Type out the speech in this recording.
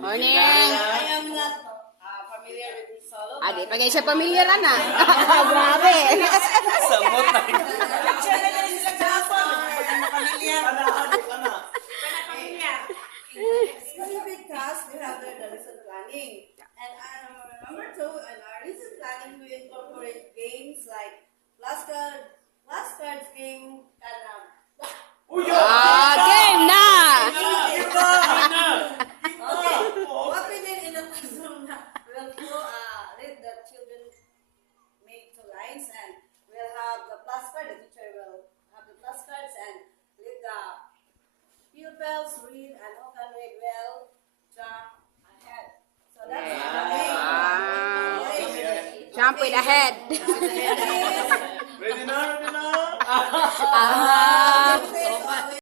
Morning. I am not familiar with this solo. Adi, pag siya familiar na. Grabe. Samot na. Specific class, we have the lesson planning. And number 2, in our lesson planning, we incorporate games like flashcards game, and Game na. okay. What we did in the classroom now, we'll let the children make 2 lines, and we'll have the flashcard. The teacher will have the flashcards and let the pupils read, and who can read well jump ahead. So that's the game. Jump with the head. Ready na, ready na. Ah.